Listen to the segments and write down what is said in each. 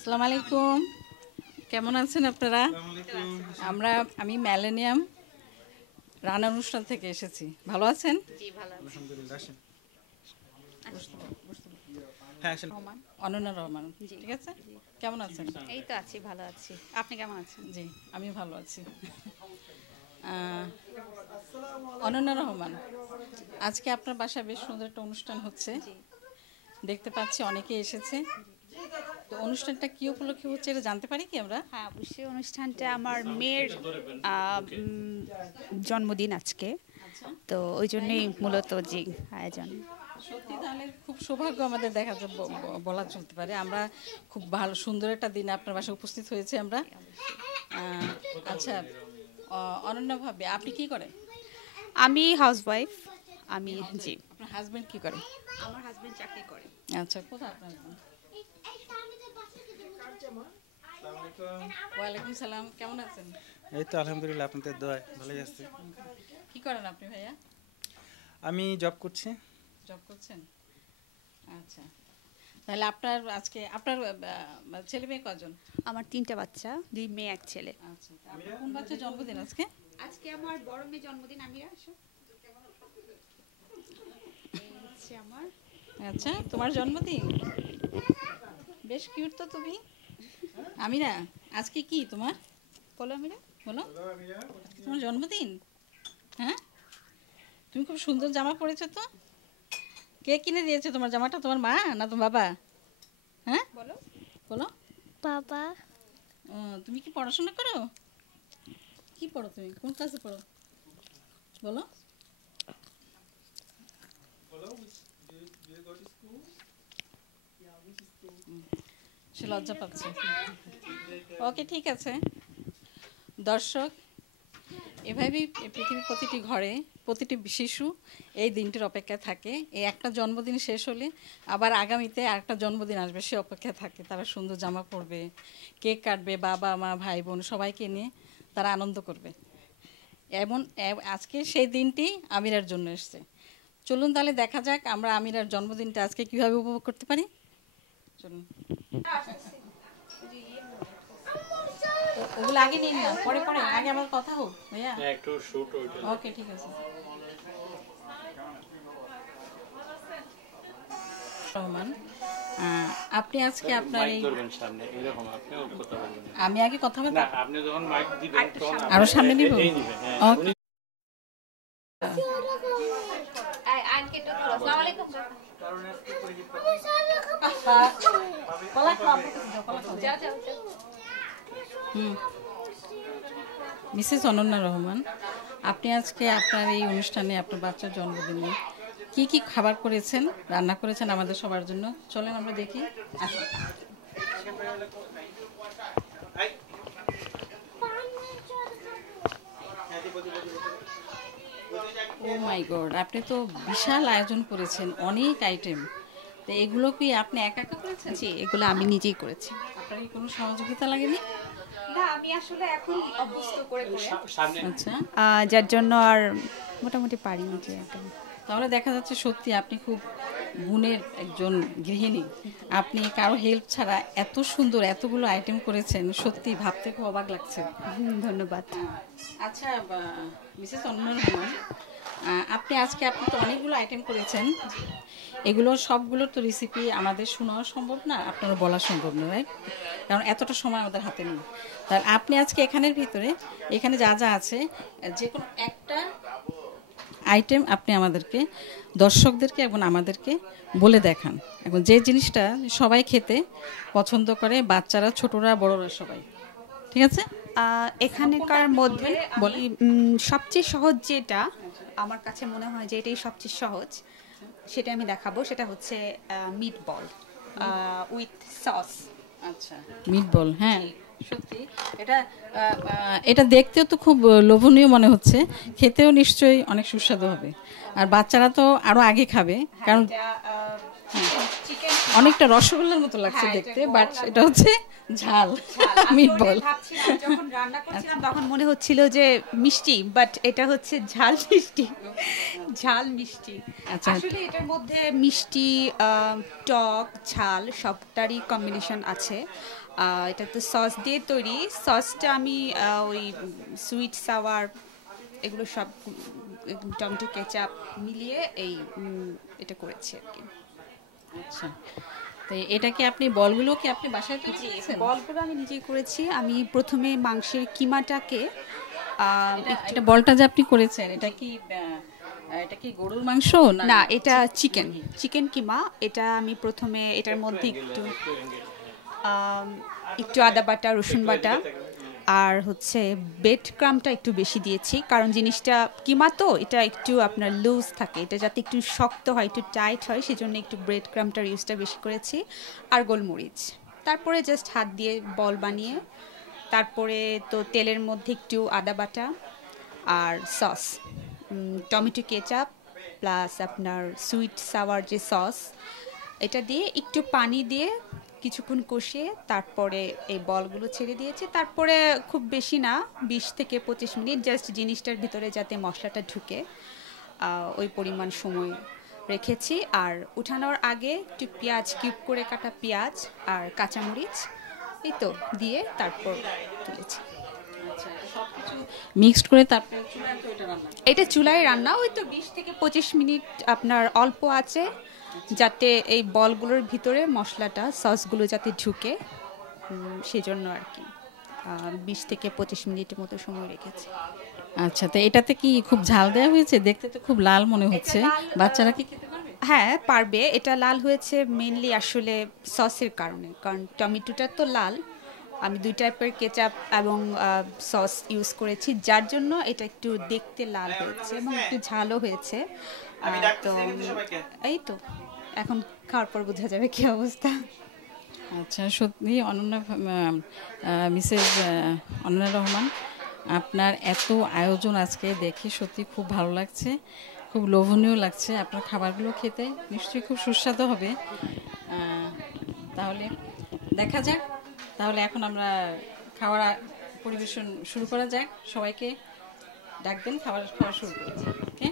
আসসালামু আলাইকুম, কেমন আছেন আপনারা? আমি ম্যালেনিয়াম রান্না অনুষ্ঠান থেকে এসেছি। ভালো আছেন? অনন্যা রহমান, ঠিক আছে। কেমন আছেন? এই তো আছি, ভালো আছি। আপনি কেমন আছেন? জি, আমি ভালো আছি। অনন্যা রহমান, আজকে আপনার বাসায় বেশ সুন্দর একটা অনুষ্ঠান হচ্ছে, দেখতে পাচ্ছি অনেকে এসেছে। তো অনুষ্ঠানটা কি উপলক্ষে হচ্ছে এটা জানতে পারি কি আমরা? হ্যাঁ, অবশ্যই। অনুষ্ঠানটা আমার মেয়ের জন্মদিন আজকে, তো ওই জন্যই মূলত যে আয়োজন। সত্যি তাহলে খুব সৌভাগ্য আমাদের দেখা যায়, বলা চলতে পারে। আমরা খুব ভালো সুন্দর একটা দিনে আপনার বাসায় উপস্থিত হয়েছি আমরা। আচ্ছা, অনন্যা ভাবে আপনি কি করেন? আমি হাউসওয়াইফ। আমি জি। আপনার হাজবেন্ড কি করে? আমার হাজবেন্ড চাকরি করে। আচ্ছা, কোথায় আপনার husband? ওয়ালাইকুম সালাম, কেমন আছেন? এই তো আলহামদুলিল্লাহ, আপনাদের দোয়ায় ভালোই আছি। কি করেন আপনি ভাইয়া? আমি জব করছি। জব করছেন? আচ্ছা, তাহলে আপনার আজকে আপনার ছেলে মেয়ে কজন? আমার 3টা বাচ্চা, 2 মেয়ে 1 ছেলে। আচ্ছা, আপনার কোন বাচ্চার জন্মদিন আজকে? আজকে আমার বড় মেয়ে জন্মদিন। আমিরা আসো। আমার আচ্ছা, তোমার জন্মদিন বেশ কিউট তো তুমি। আমিরা, আজকে কি তোমার? বলো আমিরা। বলো, আজকে তোমার জন্মদিন? হ্যাঁ, তুমি খুব সুন্দর জামা পরেছো তো। কে কিনে দিয়েছে তোমার জামাটা? তোমার মা না তোমার বাবা? হ্যাঁ বলো। বলো। বাবা। ও, তুমি কি পড়াশোনা করো? কি পড়ো তুমি? কোন ক্লাসে পড়ো? বলো। সে লজ্জা পাচ্ছে। ওকে, ঠিক আছে। দর্শক, এভাবেই পৃথিবীর প্রতিটি ঘরে প্রতিটি শিশু এই দিনটির অপেক্ষায় থাকে। এই একটা জন্মদিন শেষ হলে আবার আগামীতে আরেকটা জন্মদিন আসবে, সে অপেক্ষায় থাকে। তারা সুন্দর জামা পরবে, কেক কাটবে, বাবা মা ভাই বোন সবাইকে নিয়ে তারা আনন্দ করবে। আজকে সেই দিনটি আমিরার জন্য এসছে। চলুন তাহলে দেখা যাক আমরা আমিরার জন্মদিনটা আজকে কীভাবে উপভোগ করতে পারি। চলুন, ওগুলো আগে নিন না, পরে পরে আগে আমার কথা হোক ভাইয়া। একটু শুট হইতে। ওকে, ঠিক আছে। রহমান, আপনি আজকে আপনার মাইক এই ধরবেন সামনে, এরকম আপনিও কথা বলবেন। আমি আগে কথা বলবো। না, আপনি যখন মাইক দিবেন তখন আরো সামনে নিব। এই নিবেন। হ্যাঁ, ওকে। মিসেস অনন্যা রহমান, আপনি আজকে আপনার এই অনুষ্ঠানে আপনার বাচ্চার জন্মদিনে কি কি খাবার করেছেন, রান্না করেছেন আমাদের সবার জন্য? চলেন আমরা দেখি। আসুন। ও মাই গড, আপনি তো বিশাল আয়োজন করেছেন, অনেক আইটেম। তো এগুলো কি আপনি একা একা করেছেন? জি, এগুলো আমি নিজেই করেছি। আপনার কি কোনো সহযোগিতা লাগেনি? না, আমি আসলে এখন অভ্যস্ত করে সামনে আচ্ছা, যার জন্য আর মোটামুটি পারি নিজে একদম। তাহলে দেখা যাচ্ছে সত্যি আপনি খুব গুণের একজন গৃহিণী। আপনি কারো হেল্প ছাড়া এত সুন্দর এতগুলো আইটেম করেছেন, সত্যি ভাবতে খুব অবাক লাগছে। ধন্যবাদ। আচ্ছা, মিসেস অনন্যা রহমান, আপনি তো অনেকগুলো আইটেম করেছেন। এগুলো সবগুলোর তো রেসিপি আমাদের শোনাও সম্ভব না, আপনারও বলা সম্ভব না, রাইট? কারণ এতটা সময় আমাদের হাতে নেই। তার আপনি আজকে এখানের ভিতরে এখানে যা যা আছে যে কোনো একটা আইটেম আপনি আমাদেরকে, দর্শকদেরকে এবং আমাদেরকে বলে দেখান। এবং যে জিনিসটা সবাই খেতে পছন্দ করে, বাচ্চারা, ছোটরা, বড়রা সবাই। ঠিক আছে? এখানকার মধ্যে বলি সবচেয়ে সহজ যেটা আমার কাছে মনে হয় যে এটাই সবচেয়ে সহজ, সেটা আমি দেখাবো। সেটা হচ্ছে মিট বল উইথ সস। আচ্ছা, মিট বল। হ্যাঁ, সত্যি এটা এটা দেখতেও তো খুব লোভনীয় মনে হচ্ছে, খেতেও নিশ্চয়ই অনেক সুস্বাদু হবে। আর বাচ্চারা তো আরো আগে খাবে, কারণ অনেকটা রসগোল্লার মতো লাগছে দেখতে, বাট এটা হচ্ছে ঝাল মিট বল। যখন রান্না করছিলাম তখন মনে হচ্ছিল যে মিষ্টি, বাট এটা হচ্ছে ঝাল মিষ্টি। ঝাল মিষ্টি। আসলে এটার মধ্যে মিষ্টি, টক, ঝাল সবটারই কম্বিনেশন আছে। এটা তো সস দিয়ে তৈরি। সসটা আমি ওই সুইট সাওয়ার এগুলো সব টমেটো কেচাপ মিলিয়ে এটা করেছি আর কি। আচ্ছা, তো এটা কি আপনি বলগুলো কি আপনি বাসায় তৈরি করেছেন? বলগুলো আমি নিজেই করেছি। আমি প্রথমে মাংসের কিমাটাকে এটা বলটা যে আপনি করেছেন এটা কি গরুর মাংস না, এটা চিকেন কিমা। এটা আমি প্রথমে এটার মধ্যে একটু আদা বাটা, রসুন বাটা আর হচ্ছে ব্রেড ক্রামটা একটু বেশি দিয়েছি, কারণ জিনিসটা কিমা তো এটা একটু আপনার লুজ থাকে, এটা যাতে একটু শক্ত হয়, একটু টাইট হয়, সেজন্য একটু ব্রেড ক্রামটার ইউজটা বেশি করেছি। আর গোলমরিচ, তারপরে জাস্ট হাত দিয়ে বল বানিয়ে, তারপরে তো তেলের মধ্যে একটু আদা বাটা আর সস, টমেটো কেচাপ প্লাস আপনার সুইট সাওয়ার যে সস, এটা দিয়ে একটু পানি দিয়ে কিছুক্ষণ কষিয়ে তারপরে এই বলগুলো ছেড়ে দিয়েছি। তারপরে খুব বেশি না, 20 থেকে 25 মিনিট জাস্ট জিনিসটার ভিতরে যাতে মশলাটা ঢুকে ওই পরিমাণ সময় রেখেছি। আর উঠানোর আগে একটু পেঁয়াজ, কিউব করে কাটা পেঁয়াজ আর কাঁচামরিচ এই তো দিয়ে তারপর তুলেছি। মিক্সড করে তারপরে এটা চুলায় রান্না, ওই তো 20 থেকে 25 মিনিট আপনার অল্প আছে, যাতে এই বলগুলোর ভিতরে মশলাটা সসগুলো যাতে ঢুকে, সেজন্য আর কি 20 থেকে 25 মিনিটের মতো সময় রেখেছি। আচ্ছা, তো এটাতে কি খুব ঝাল দেওয়া হয়েছে? দেখতে তো খুব লাল মনে হচ্ছে, বাচ্চারা কি খেতে পারবে? হ্যাঁ পারবে। এটা লাল হয়েছে মেইনলি আসলে সসের কারণে, কারণ টমেটোটা তো লাল, আমি 2 টাইপের কেচাপ এবং সস ইউজ করেছি, যার জন্য এটা একটু দেখতে লাল হয়েছে এবং একটু ঝালও হয়েছে। তো এই তো এখন খাওয়ার পর বোঝা যাবে কি অবস্থা। আচ্ছা, সত্যি মিসেস অনন্যা রহমান, আপনার এত আয়োজন আজকে দেখে সত্যি খুব ভালো লাগছে, খুব লোভনীয় লাগছে। আপনার খাবারগুলো খেতে নিশ্চয়ই খুব সুস্বাদু হবে। তাহলে দেখা যাক, তাহলে এখন আমরা খাওয়ার পরিবেশন শুরু করা যাক। সবাইকে ডাকবেন, খাওয়া শুরু করা যাক। ওকে,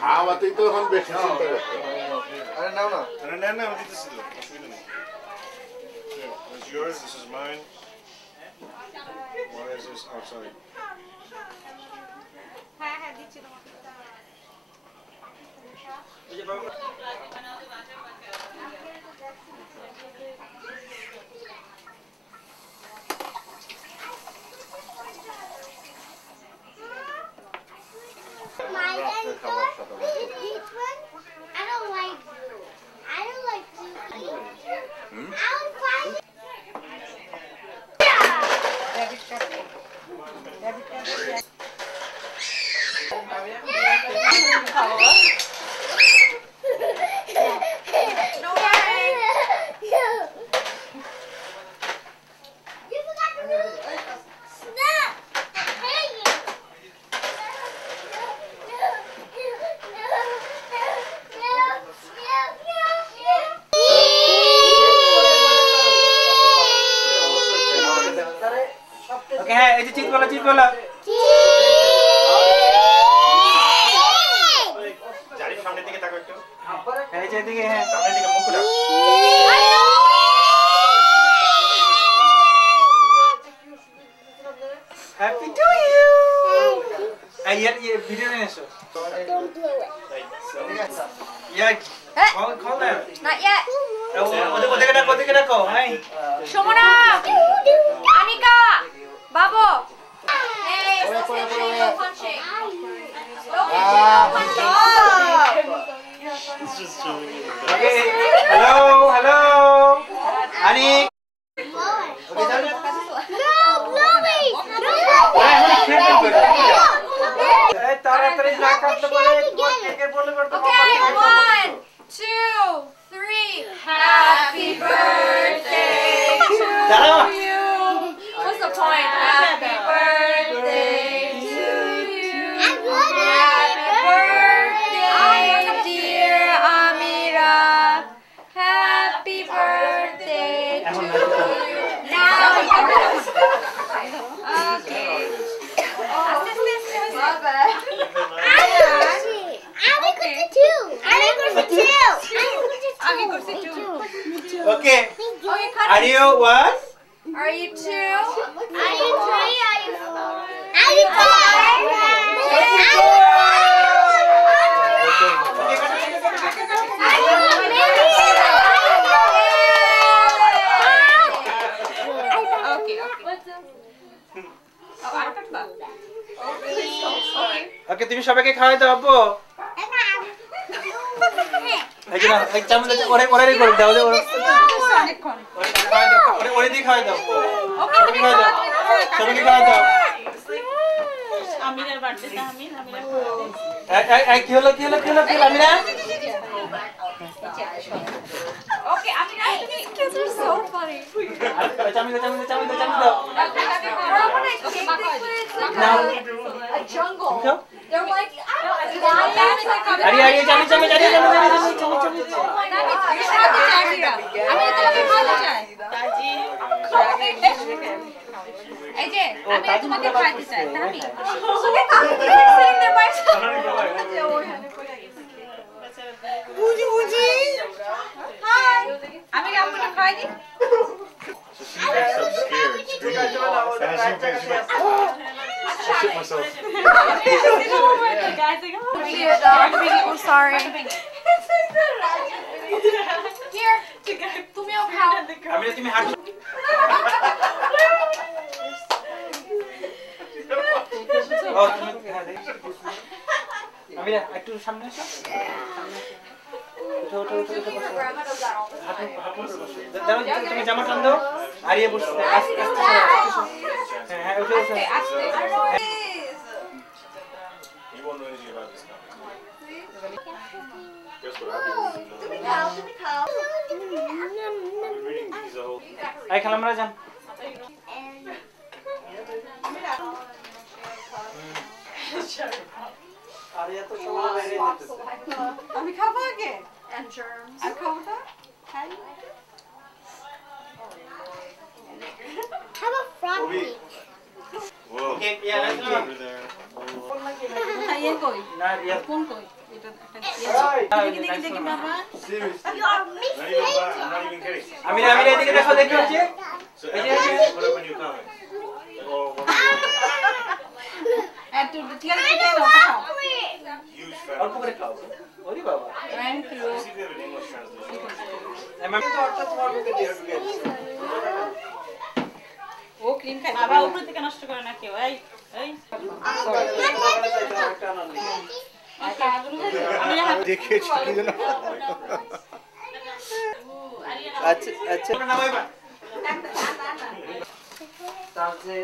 খাওয়াতেই তো এখন বেশি চিন্তা করতে হয়। আরে নাও না, আরে না আমি দিতেছি তো, অসুবিধা নেই। This is yours, this is mine. What is this? Oh, sorry. হ্যাঁ হ্যাঁ দিচ্ছি তোমাকে। রাত্রে খাবার সাথে Each one? I don't like blue. I don't like blue. I would find You forgot to move. Snap! Hang it. ওকে, হ্যাঁ, এই যে চিৎ বলা জারির সামনের দিকে তাকাও একটু। এই যে এদিকে, হ্যাঁ, সামনের দিকে মুখ খোলা। Happy to you. এই ভিডিও নিয়ে এসো। Don't do it. Yeah, call them. Not yet. ওদেরকে ডাকো, hi. Shomona! Anika! Babo! Hey, stop punching. Okay, hello Annie. No, Bluey! তাড়াতাড়ি না কাটলে পরে কেকের বলে করতে Okay, 1, 2, আগে করছি two Okay. Okay, cut. Are you one? Are you two? Are you three? Are you four? Are you five? Okay আর কাটবা Okay, তুমি সবাইকে খাওয়াই দাও আব্বু। এই যে না, এক চামচ ওরে করে দাও ওরে অনেকক্ষণ খাওয়াই দাও ওরে দিয়ে খাওয়াই দাও। সবাইকে খাওয়াই দাও। সবাইকে খাওয়াই দাও। আমিরের বার্থডে আমিরা এই কি হলো আমিরা? Okay, I mean, you kids are so funny. চামচ দাও। Now, a jungle. They're like, I don't know. আরে চামচ Oh my God. You're not the Jagira. আমি তোমাকে খাওয়াতে চাই এই যে আমি তোমাকে খাওয়াতে চাই আমি Look at that. They're sitting there by themselves. Hi. আমি রামপুরে খাওয়াই দিই So she wakes up scared, screaming. And then she's like, I shit myself. I'm sorry. Here. তুমিও খাও। আমিরা তুমি হাঁটো। ও তুমি আমিরা একটু সামনে এসো। ওঠো দাও তুমি জামা টান দাও আরিয়া বসে আস্তে হ্যাঁ ওঠো আস্তে You won't know anything about this company. Guess what I've been reading these whole. এই খালামরা যান আরিয়া তো সবাই বাইরে যেতেছে আমি খাবো আগে And germs. আর খাবো না How about frog Obi. meat? Whoa. Okay, yeah, let's go. Over there. খাইয়ে কই না রিয়া কোন কই এটা দেখি বাবা Seriously. You are Not missing. even lying. I'm not even kidding. আমিরা এদিকে দেখো হচ্ছে So everyone put up a new comment. Like, oh, what একটু ঠিক আছে এটা ওটা খাও huge fan. অল্প করে খাও ওরে বাবা thank you See if they have an English translation. আমি তো অর্থাৎ তোমার মুখে দিয়ে ঢুকে ও ক্রিম খাই বাবা উপর থেকে নষ্ট করে না কেউ এই এই দেখে কি যেন আচ্ছা নামাইবা তাহলে